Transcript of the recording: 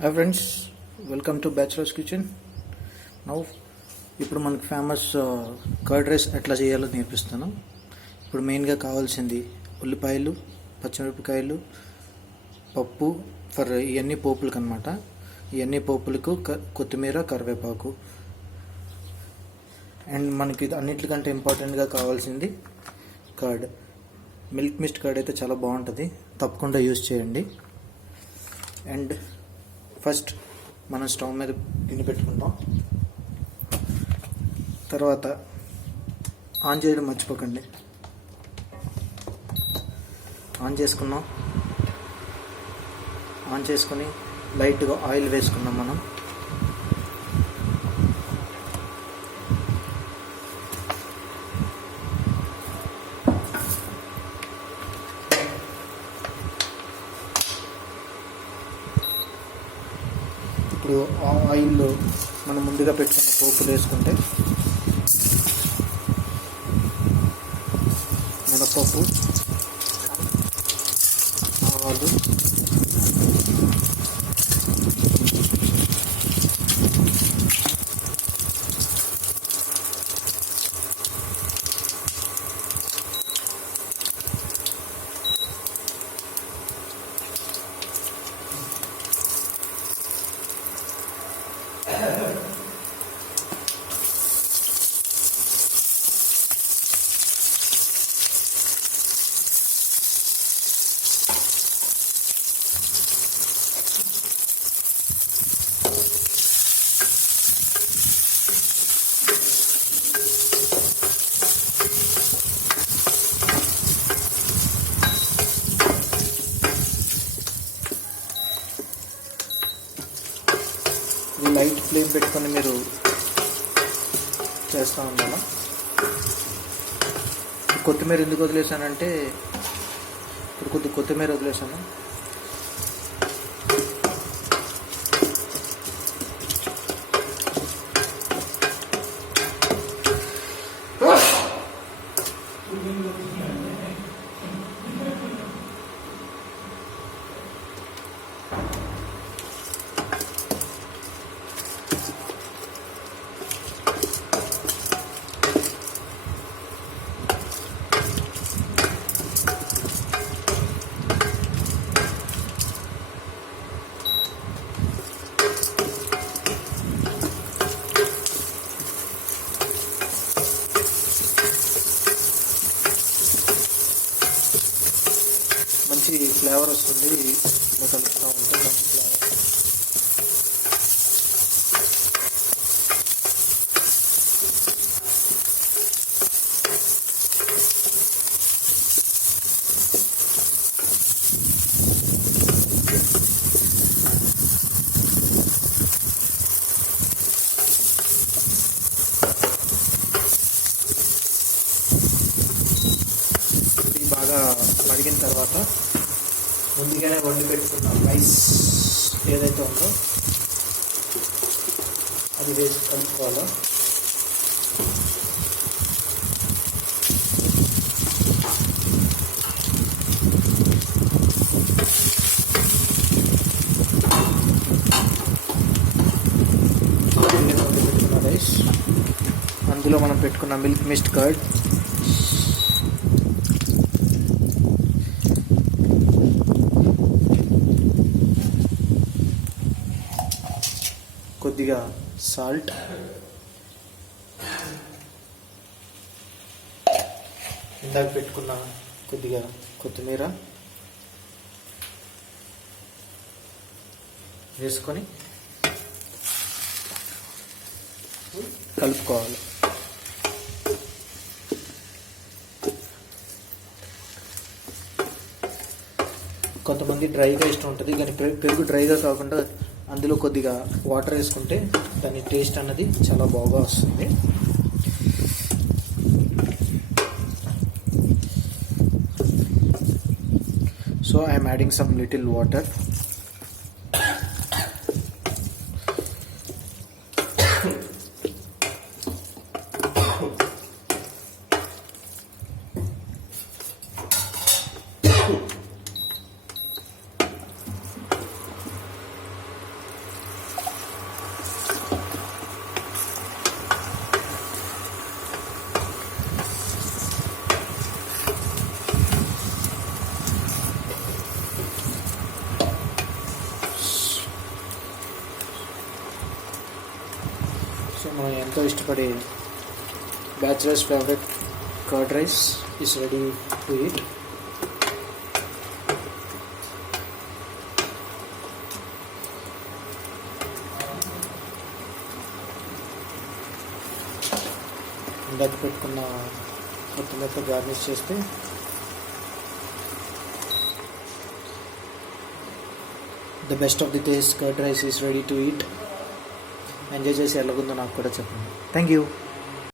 Hi friends, welcome to bachelors kitchen. Now ఇప్పుడు మనకు famous curd rice ఎట్లా చేయాలో నేర్పిస్తాను. ఇప్పుడు మెయిన్గా కావాల్సింది ఉల్లిపాయలు, పచ్చిమిరపకాయలు, పప్పు ఫర్ ఇవన్నీ పోపులకు అనమాట. ఇవన్నీ పోపులకు కొత్తిమీర, కరివేపాకు. అండ్ మనకి ఇది అన్నిటికంటే ఇంపార్టెంట్గా కావాల్సింది కర్డ్. మిల్క్ మిస్ట్ కర్డ్ అయితే చాలా బాగుంటుంది, తప్పకుండా యూజ్ చేయండి. అండ్ ఫస్ట్ మనం స్టవ్ మీద గిన్నె పెట్టుకుంటాం. తర్వాత ఆన్ చేయడం మర్చిపోకండి. ఆన్ చేసుకున్నాం. ఆన్ చేసుకొని లైట్గా ఆయిల్ వేసుకున్నాం మనం. ఇప్పుడు ఆ ఆయిల్లో మనం ముందుగా పెట్టుకున్న పోపులు వేసుకుంటే మినపప్పు, ఆవాలు, లైట్ ఫ్లేమ్ పెట్టుకొని మీరు చేస్తూ ఉండాలి. కొత్తిమీర ఎందుకు వదిలేసానంటే ఇప్పుడు కొత్తిమీర వదిలేసాను. మంచి ఫ్లేవర్ వస్తుంది, ఇలా కలుపుతూ ఉంటే మంచి ఫ్లేవర్. బాగా మరిగిన తర్వాత ముందుగానే వండి పెట్టుకున్నాం రైస్ ఏదైతే ఉందో అది వేసి కలుపుకోవాలి. పెట్టుకున్న రైస్, అందులో మనం పెట్టుకున్న మిల్క్ మిస్ట్ కర్డ్, కొద్దిగా సాల్ట్, ఇందాక పెట్టుకున్న కొద్దిగా కొత్తిమీర వేసుకొని కలుపుకోవాలి. కొంతమంది డ్రైగా ఇష్టం ఉంటుంది, కానీ పెరుగు డ్రైగా కాకుండా అందులో కొద్దిగా వాటర్ వేసుకుంటే దాని టేస్ట్ అన్నది చాలా బాగా వస్తుంది. So I'm adding some little water. మనం ఎంతో ఇష్టపడే bachelors favourite curd rice is ready to eat. ఇందాక పెట్టుకున్న కొత్తిమీరతో గార్నిష్ చేస్తే the best of the days curd rice is ready to eat. Enjoy చేసి ఎలాగుందో నాకు కూడా చెప్పండి. Thank you.